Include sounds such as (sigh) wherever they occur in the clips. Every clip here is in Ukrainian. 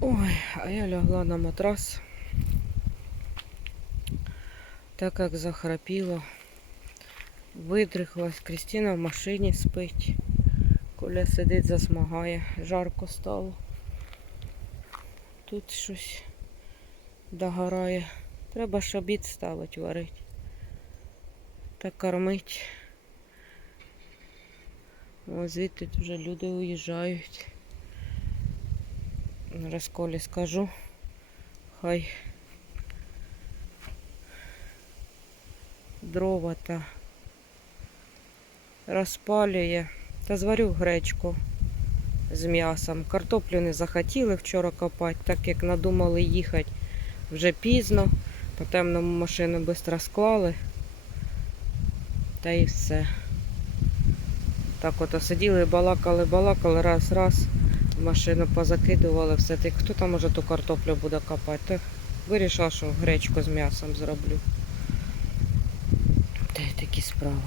Ой, а я лягла на матрас. Так як захрапіла. Видрихлась. Крістіна в машині спить. Коля сидить, засмагає. Жарко стало. Тут щось догорає. Треба ж обід ставити, варити. Та кормить. О, звідти вже люди уїжджають. Зараз Колі скажу. Хай дрова та розпалює. Та зварю гречку з м'ясом. Картоплю не захотіли вчора копати, так як надумали їхати вже пізно. По темному машину швидко склали. Та і все. Так от сиділи, балакали, балакали, раз, раз. Машину позакидували все. Ти хто там може ту картоплю буде копати? Та вирішила, що гречку з м'ясом зроблю. Та й такі справи.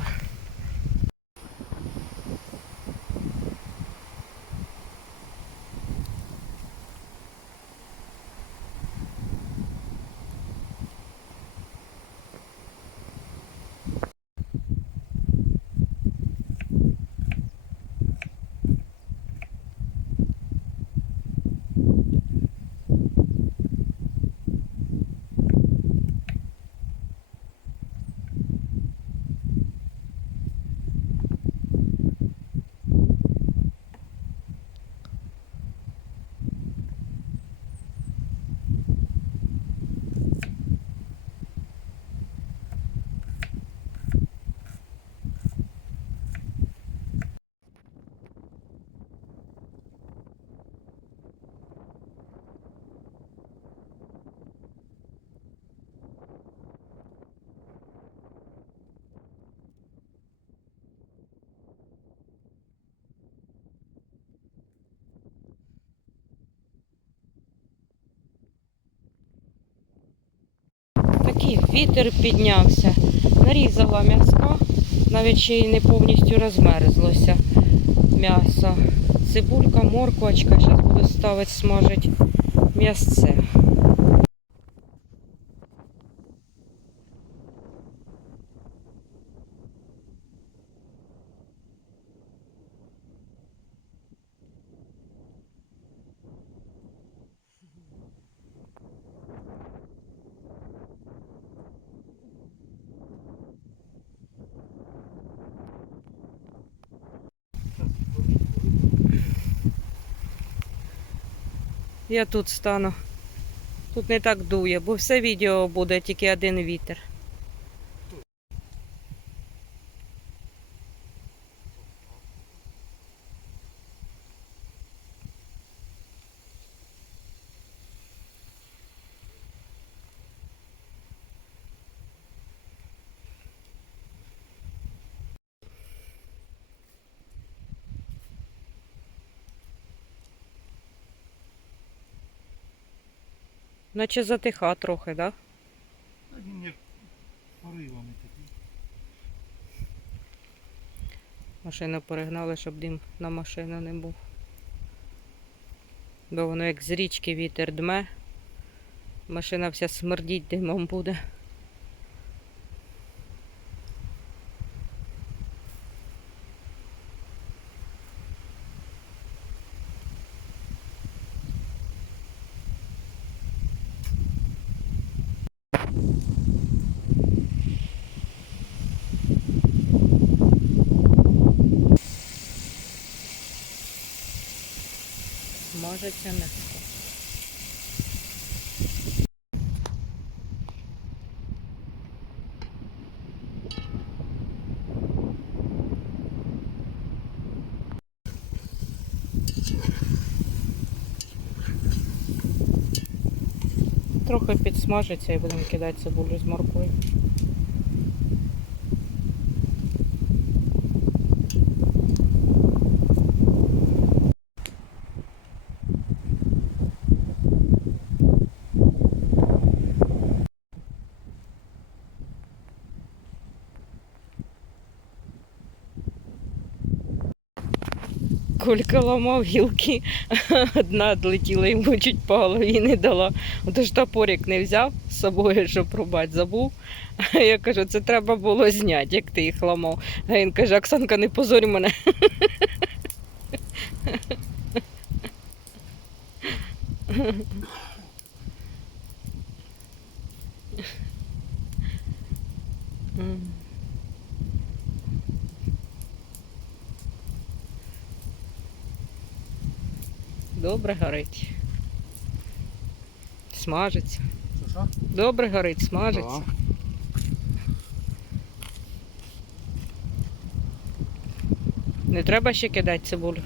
Такий вітер піднявся. Нарізала м'ясо, навіть ще й не повністю розмерзлося м'ясо. Цибулька, морквочка. Зараз буду ставити смажити м'ясце. Я тут стану. Тут не так дує, бо все відео буде тільки один вітер. Наче затиха трохи, так? Да? Він як поривами такі. Машину перегнали, щоб дим на машину не був. Бо воно як з річки вітер дме. Машина вся смердіть димом буде. Смажеться м'ясо. Трохи підсмажиться і будемо кидати цибулю з морквою. Колька ламав гілки, (laughs) одна відлетіла йому чуть по голові не дала. Отож топорик не взяв з собою, щоб рубати, забув. (laughs) Я кажу, це треба було зняти, як ти їх ламав. А він каже, Оксанка, не позорь мене. (laughs) М. Добре горить. Смажиться. Що? Добре горить, смажиться. Да. Не треба ще кидати цибулю.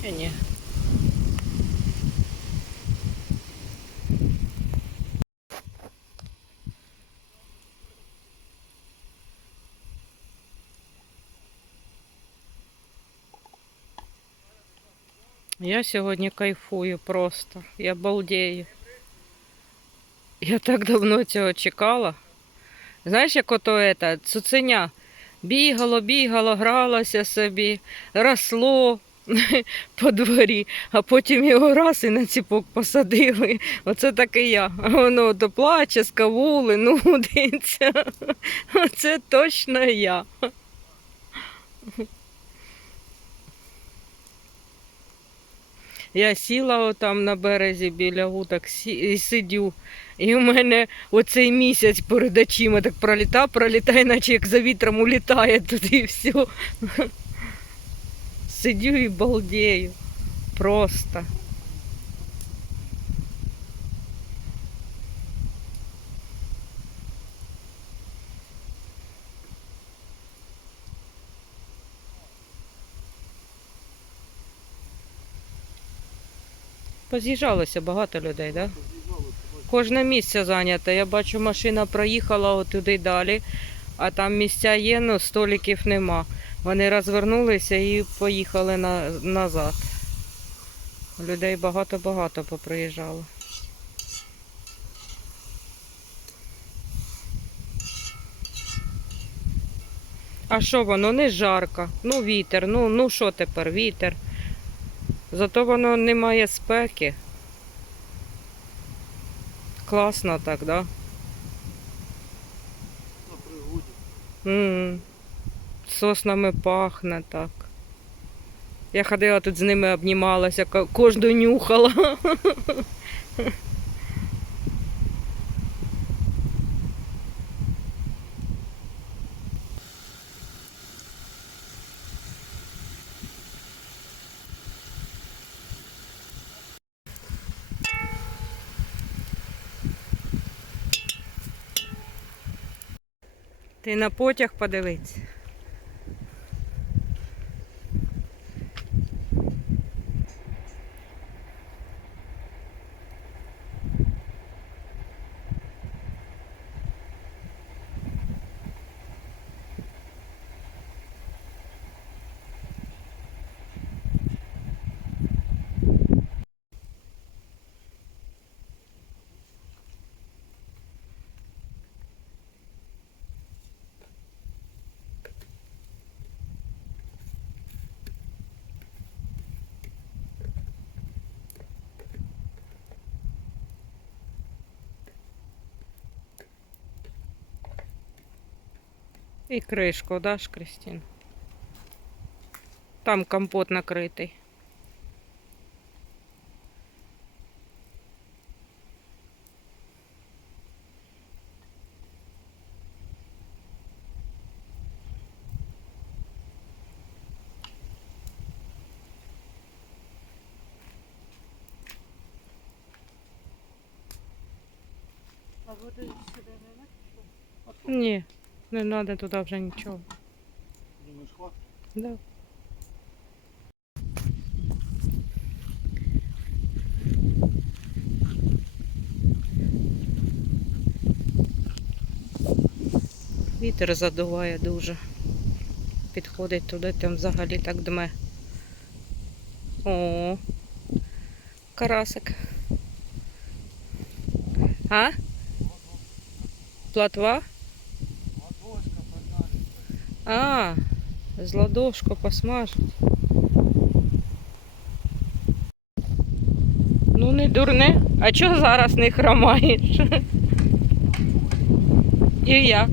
Ще ні. Я сьогодні кайфую просто. Я балдею. Я так давно цього чекала. Знаєш, як ото это, цуценя бігало, бігало, гралося собі, росло (laughs) по дворі, а потім його раз і на ціпок посадили. Оце таке я. Воно то плаче, скавули, (laughs) нудиться. Оце точно я. Я сіла отам на березі біля уток сі- і сидю. І в мене оцей місяць перед очима так проліта, пролітає, наче як за вітром улітає туди і все. (laughs) Сидю і балдею. Просто. Поз'їжджалося багато людей, так? Да? Кожне місце зайняте. Я бачу, машина проїхала отуди далі, а там місця є, але столиків нема. Вони розвернулися і поїхали на, назад. Людей багато-багато поприїжджало. А що воно не жарко? Ну вітер, ну ну що тепер, вітер. Зато воно не має спеки. Класно так, да? На пригоді. м Соснами пахне так. Я ходила тут з ними обнімалася, кожну нюхала. (laughs) Ти на потяг подивись. І кришку даш, Кристин? Там компот накритий. А води сюди не на? Ні, не треба туди вже нічого. Думаєш, хватить? Да. Вітер задуває дуже. Підходить туди, там взагалі так дме. О, карасик. А? Платва? А, з ладошку посмажить. Ну, не дурне. А чого зараз не хромаєш? І як?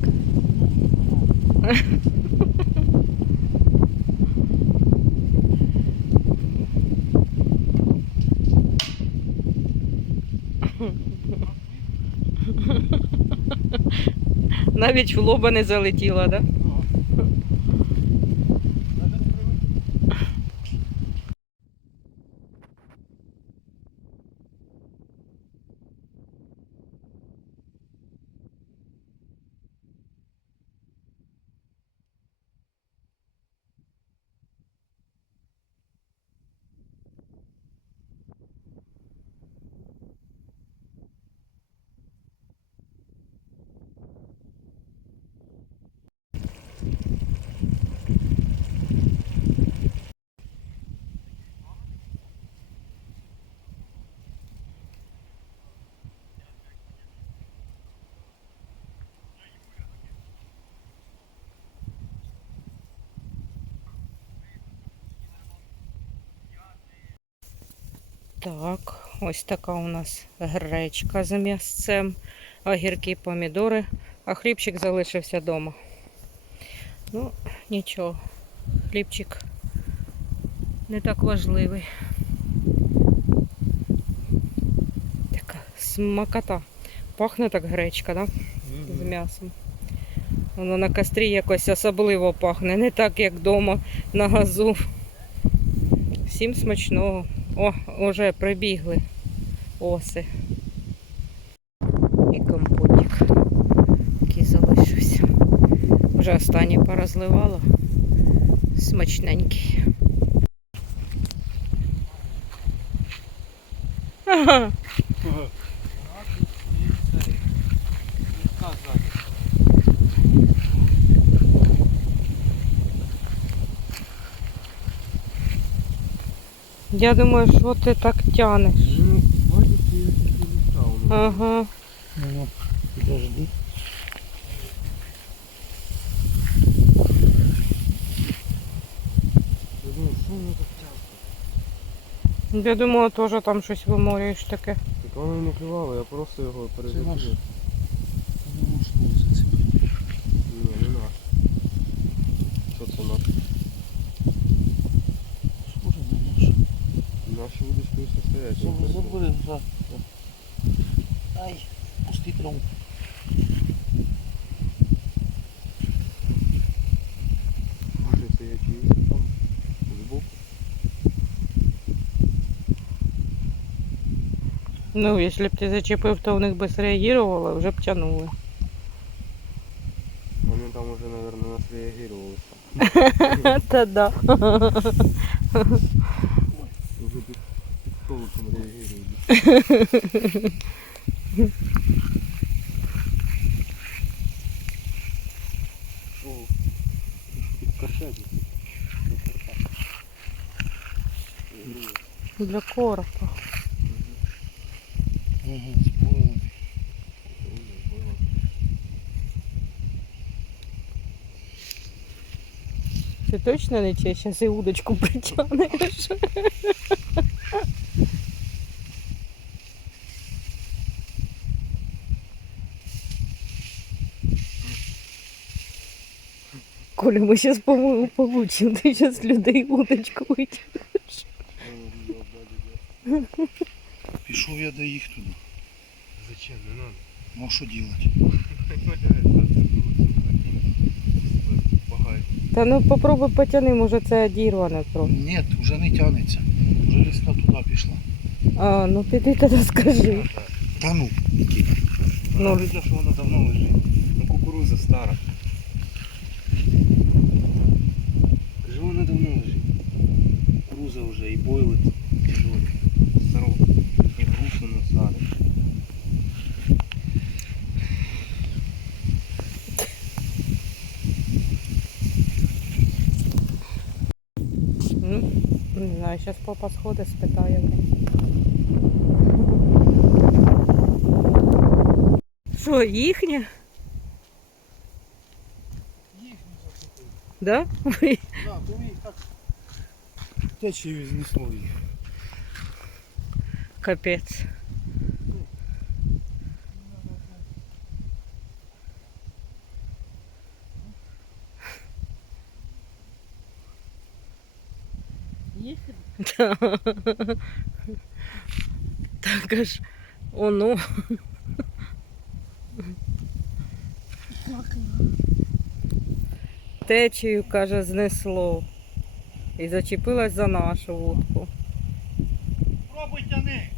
Навіть в лоба не залетіла, так? Да? Так, ось така у нас гречка з м'ясцем, огірки, помідори, а хлібчик залишився вдома. Ну, нічого, хлібчик не так важливий. Така смакота. Пахне так гречка, да? з м'ясом. Воно на кострі якось особливо пахне, не так, як вдома на газу. Всім смачного. О, уже прибігли оси. І компотик, який залишився. Вже останній порозливала. Смачненький. Ага. Я думаю, що ти так тянеш. Ну, бачите, я таки літав. Ага. Ну, подожди. Я думаю, що воно так тягне? Я думала, теж там щось виморюєш таке. Так воно не клювало, я просто його Це наш. перезакинув. Не можна зацепити. Ні, не наш. Що це наш? Схоже на наш. Наші удочки Все, не забудемо за. Ай, пустий прям. Може це який там збоку. Ну, якщо б ти зачепив, то у них би зреагувало, вже б тянули. Вони там уже, мабуть, нас реагували. (laughs) Та да. (laughs) Уже під, під столиком реагують. О, під кошелі. Для коропа. Ага, спойлер. Ти точно не че? Зараз і удочку притягнеш. Коля, ми зараз, по-моєму, получимо. Ти зараз людей удочку витягнеш. Пішов я до їх туди. Зачем? Не надо. Ну а що робити? Та ну попробуй потяни, може це одірване трохи. Ні, вже не тягнеться. Вже ліска туди пішла. А, ну ти, ти тоді скажи. Та ну, іди. Ну, видно, що вона давно лежить. Ну, кукуруза стара. Давно лежить. Кукуруза вже і бойлить тяжелі. Здоров. І грушу насадиш. Ну, не знаю, зараз папа сходить, спитає. Що, їхня? Да? Ой, Да, то їх так течією знесло їх. Капець. Да. Так аж оно. Течею, каже, знесло. І зачепилась за нашу вудку. Пробуй тяни.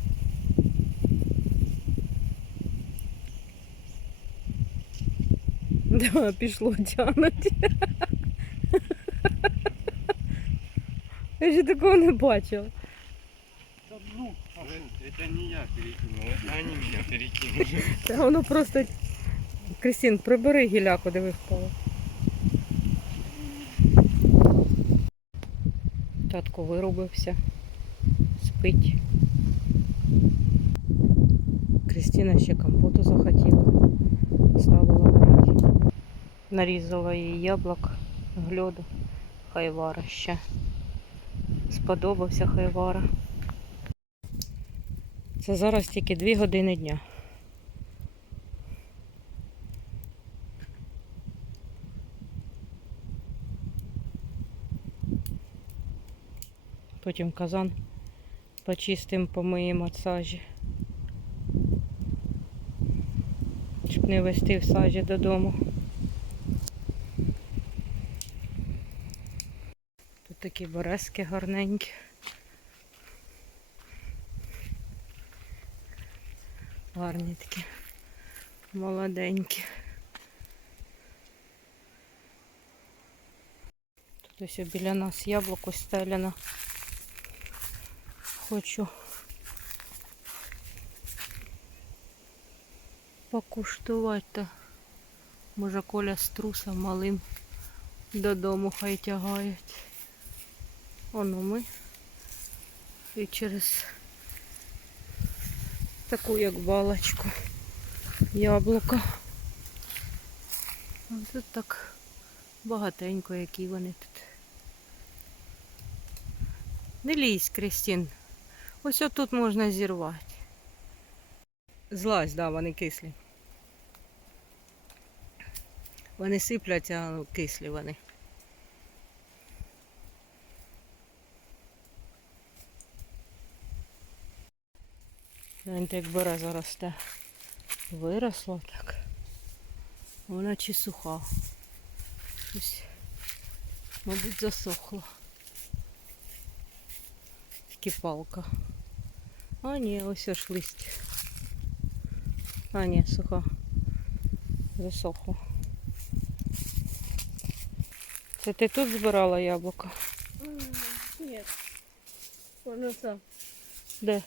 Да, пішло тягнути. Я ще такого не бачила. Ну, що? Это не я перекинул, это они меня перекинули. Та воно просто. Крістін, прибери гіляку, де ви впало. Татко вирубився. Спить. Крістіна ще компоту захотіла. Ставила варити. Нарізала їй яблук, гльоду, хайвара ще. Сподобався хайвара. Це зараз тільки 2 години дня. Потім казан почистим, помиємо від сажі. Щоб не вести в сажі додому. Тут такі березки гарненькі. Гарні такі. Молоденькі. Тут ось біля нас яблуко стеляно. Хочу покуштувати. Може Коля з трусом малим додому хай тягають. Оно ми. І через таку як балочку яблука. Тут так багатенько, які вони тут. Не лізь, Крістін. Ось отут можна зірвати. Злазь, да, вони кислі. Вони сипляться, а кислі вони. Гляньте, як береза росте. Виросла так. Вона чи суха. Ось, мабуть, засохла. Тільки палка. А ні, ось аж листя. А ні, суха. Засохла. Це ти тут збирала яблука? Нет. Воно там. Де?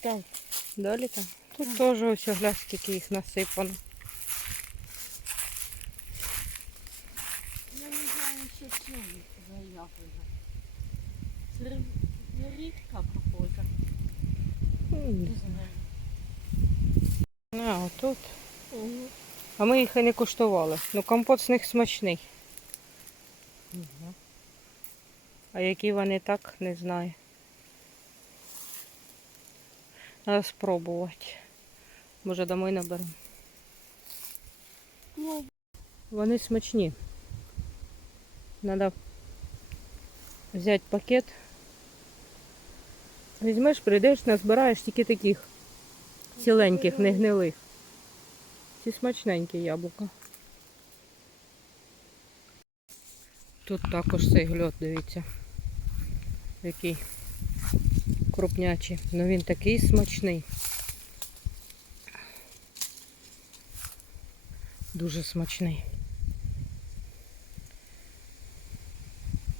Там. Далі там? Тут теж ось глянь, скільки їх насипано. Я не знаю ще чому заявлено. Це рідка какой-то. Не знаю. А, отут. А ми їх і не куштували. Ну компот з них смачний. А які вони так, не знаю. Треба спробувати. Може домой наберемо. Вони смачні. Треба взяти пакет. Візьмеш, прийдеш, назбираєш тільки таких ціленьких, не гнилих. Ці смачненькі яблука. Тут також цей гльот, дивіться. Який крупнячий. Ну він такий смачний. Дуже смачний.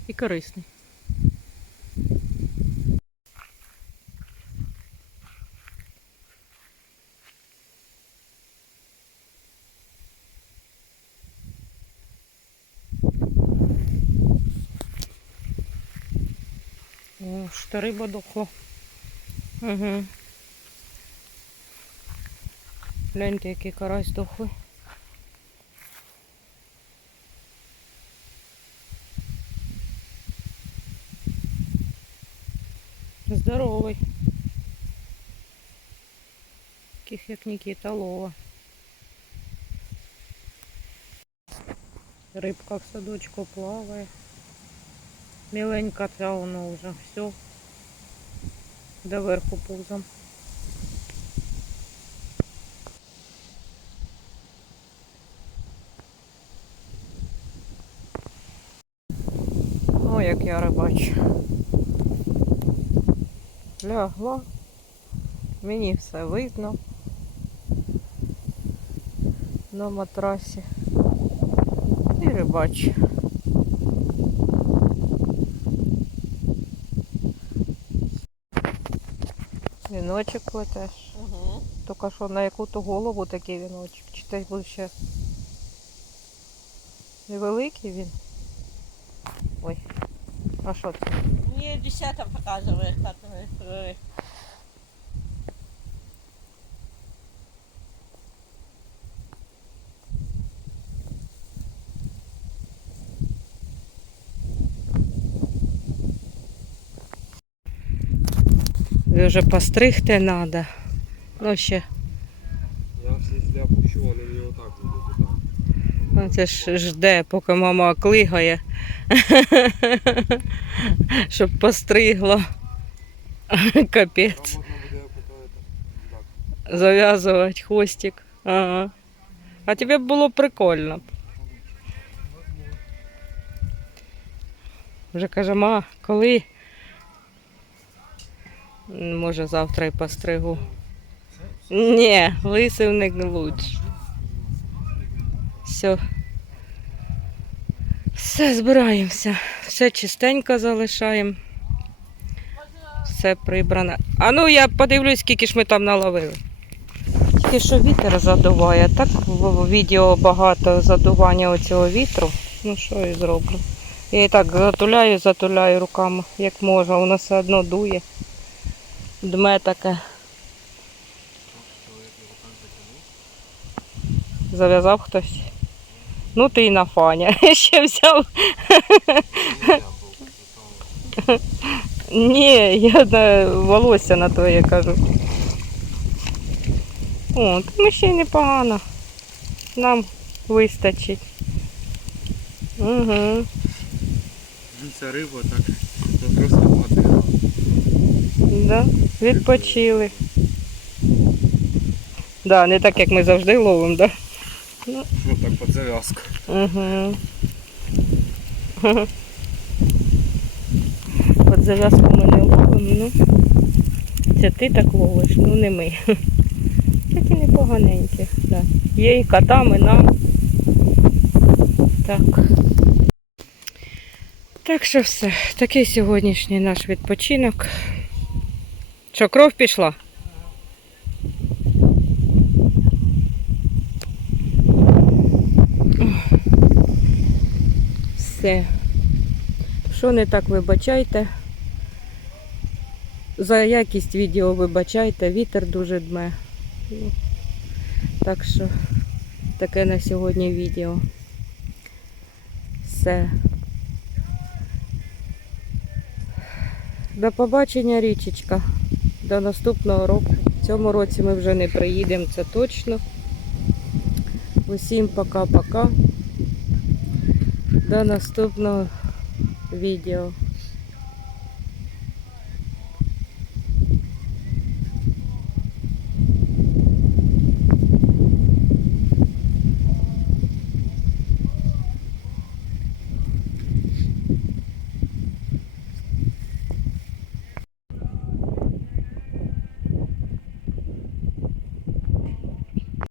І корисний. О, що риба дохла. Угу. Гляньте, який карась дохлий. Здоровий. Таких як Нікіта Лова. Рибка в садочку плаває. Міленька ця воно вже все. Доверху пузом. О, як я рибачу. Лягла. Мені все видно. На матрасі. І рибачу. Віночок плетеш. Угу. Тільки що на яку то голову такий віночок? Чи ти буде ще невеликий він? Ой. А що це? Мне десята показывает, как э, Ви вже постригти треба. Ну ще. Я все если опущу, вони мені отак будуть отак. Це ж жде, поки мама клигає. (laughs) Щоб постригла. (laughs) Капець. Зав'язувати хвостик. Ага. А тобі б було прикольно. Вже каже, ма, коли? Може завтра і постригу. Ні, лисивник не лучше. Все. Все, збираємося. Все чистенько залишаємо. Все прибрано. А ну я подивлюсь, скільки ж ми там наловили. Тільки що вітер задуває. Так в відео багато задування оцього вітру. Ну що і зроблю. Я і так затуляю, затуляю руками, як можу. Воно все одно дує. Дме таке. Зав'язав хтось. Ну ти і на фаня. (laughs) Ще взяв. Ні, я на волосся на твоє кажу. О, ми ще й непогано. Нам вистачить. Угу. Ця риба так просто хватило. Да, відпочили. Да, не так, як ми завжди ловимо, да? Ну так під зав'язку. Угу. От зав'язку ми не ловимо, ну. Це ти так ловиш, ну не ми. Такі непоганенькі, да. Є і котам, і нам. Так. Так що все. Такий сьогоднішній наш відпочинок. Що, кров пішла? Все. Що не так вибачайте. За якість відео вибачайте, вітер дуже дме. Ну, так що таке на сьогодні відео. Все. До побачення, річечка. До наступного року. В цьому році ми вже не приїдемо, це точно. Усім пока-пока. До наступного відео.